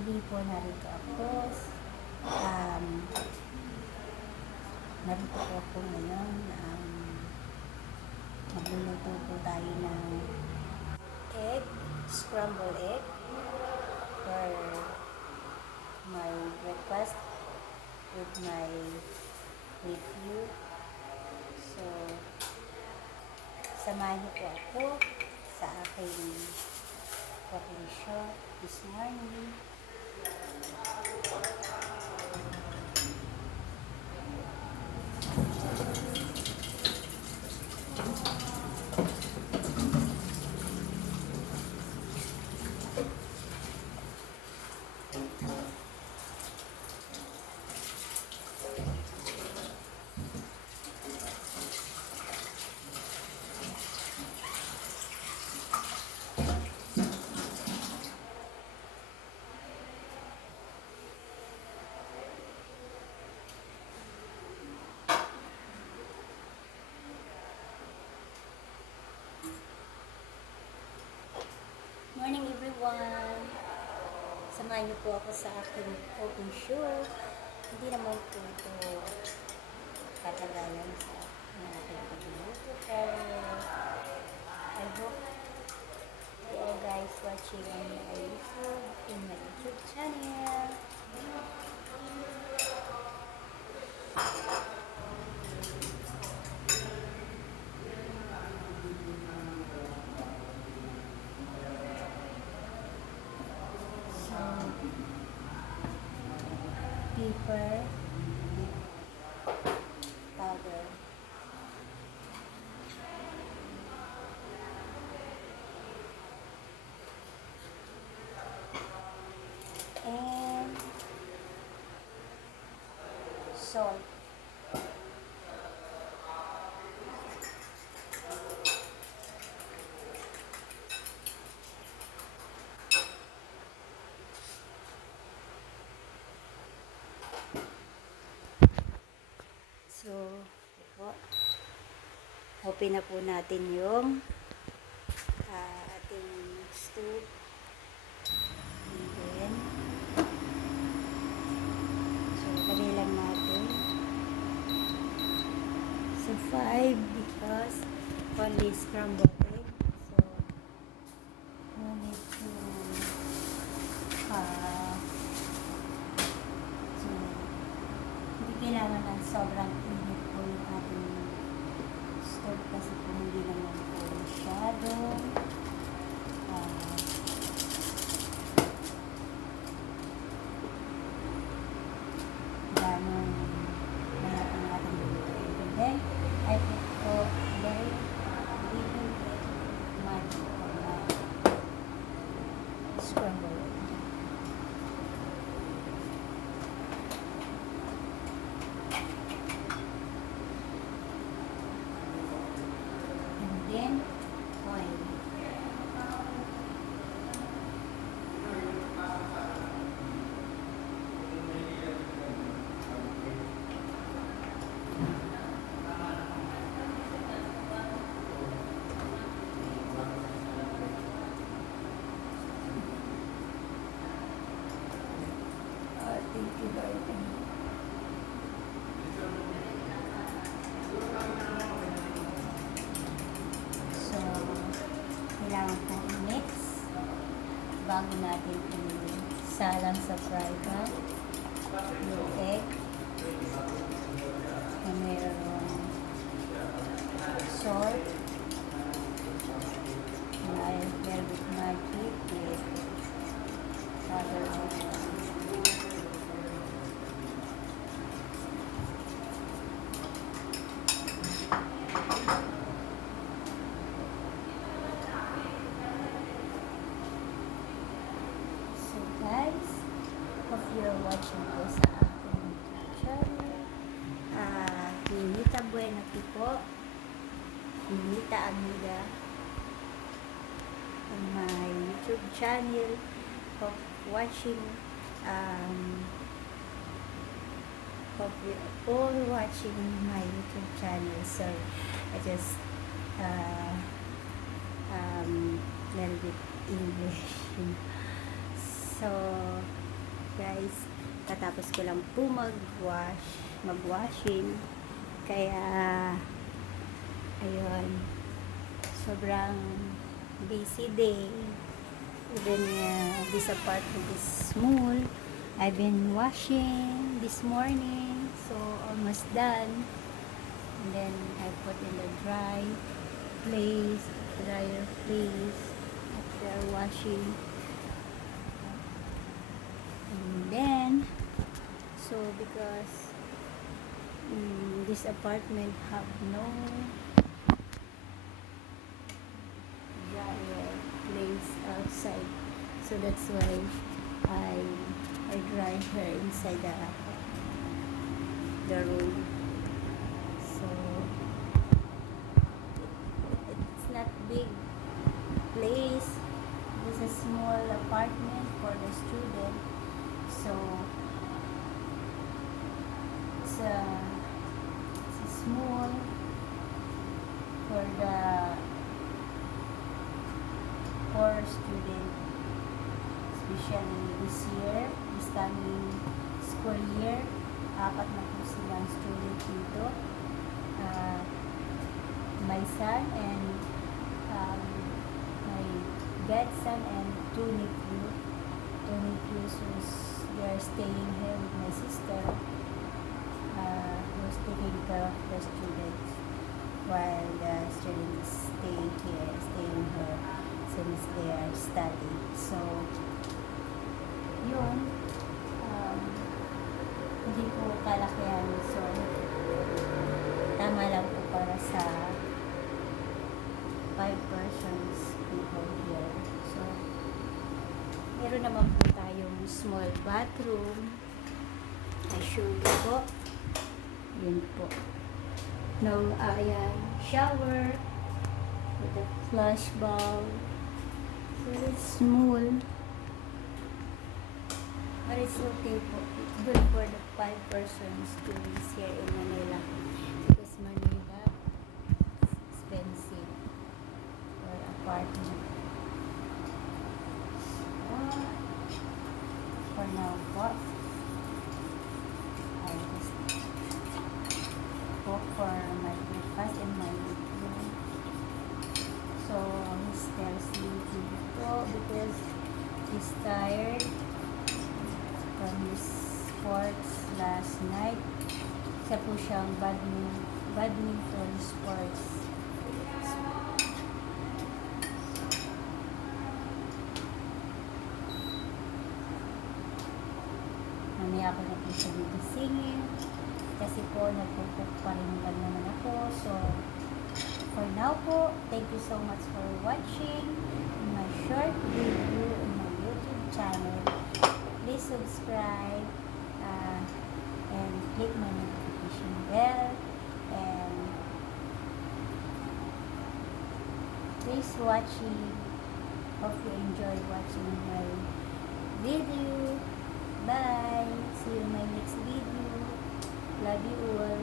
Muli po narito ako. Um, narito po ako ngayon. Magluluto po tayo ng egg, scrambled egg for my breakfast with my nephew. So, samahan niyo po ako sa aking cooking show this morning. Morning everyone! Samahan niyo po ako sa aking cooking show. Hindi naman po ito katagalan sa aking pagluluto, pero I hope you all guys watching on my YouTube channel. Pepper powder, and salt. So, ito. Open na po natin yung ating stove. And then, so, lagay lang natin. So, 5 because only scrambled egg. So, no need to hindi kailangan ng sobrang init po yung ating stove kasi po hindi naman po masyado ganong mahirap ang ating lulutuin. And then, I put po very little much on my scrambled egg. Then, oil. Thank you very much. Kailangan po i-mix bago natin isalang sa fry pan yung egg na mayroong salt na velvet magic with other guys, hope you're watching po sa aking channel. Ninita Buena po, Ninita Amiga on my YouTube channel. Hope watching, hope you're all watching my YouTube channel. So I just little bit English. So guys. Katapos ko lang po mag-washing. Kaya, ayun, sobrang busy day. Even this apartment is small. I've been washing this morning, so almost done. And then I put in the dryer place after washing. And then, so because this apartment have no dryer place outside, so that's why I dry her inside the room. So it's not big place. This is a small apartment for the student. So it's small for the poor student, especially this year, this coming school year. 4 na po silang student dito. My son and my godson and 2 nephews who's they are staying here with my sister, who's taking care of the students while the students staying here since they are studying. So yun, hindi po kalakihan, so tama lang po para sa 5 persons people here. So meron naman po tayong small bathroom. I show you po. Yun po. No, ayan, shower with a flush bowl. So it's small. But it's okay po. It's good for the 5 persons to live here in Manila. Because Manila is expensive for apartment. For now po, I just cook for my breakfast and my room. So he's still sleeping po because he's tired from his sports last night. Isa po siyang badminton sports. Mamaya ako na po siya gigisingin kasi po nagpupuk pa rin lang naman ako. So for now po, thank you so much for watching my short video on my YouTube channel. Please subscribe and click my notification bell, and please watching. Hope you enjoyed watching my video. Bye. See you in my next video. Love you all.